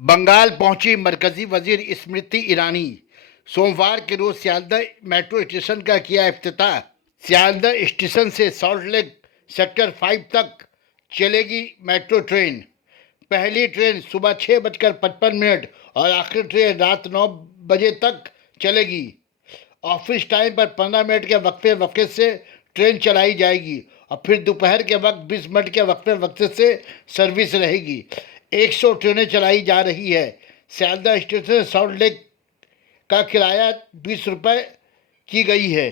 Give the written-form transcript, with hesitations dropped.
बंगाल पहुंची मरकजी वजीर स्मृति ईरानी। सोमवार के रोज सियालदह मेट्रो स्टेशन का किया इफ्तिताह। सियालदह स्टेशन से सॉल्ट लेक सेक्टर 5 तक चलेगी मेट्रो ट्रेन। पहली ट्रेन सुबह 6:55 और आखिरी ट्रेन रात 9 बजे तक चलेगी। ऑफिस टाइम पर 15 मिनट के वक्फे वक्फे से ट्रेन चलाई जाएगी और फिर दोपहर के वक्त 20 मिनट के वक्फे वक्फे से सर्विस रहेगी। 100 ट्रेनें चलाई जा रही है। सियालदह स्टेशन से सॉल्ट लेक का किराया 20 रुपये की गई है।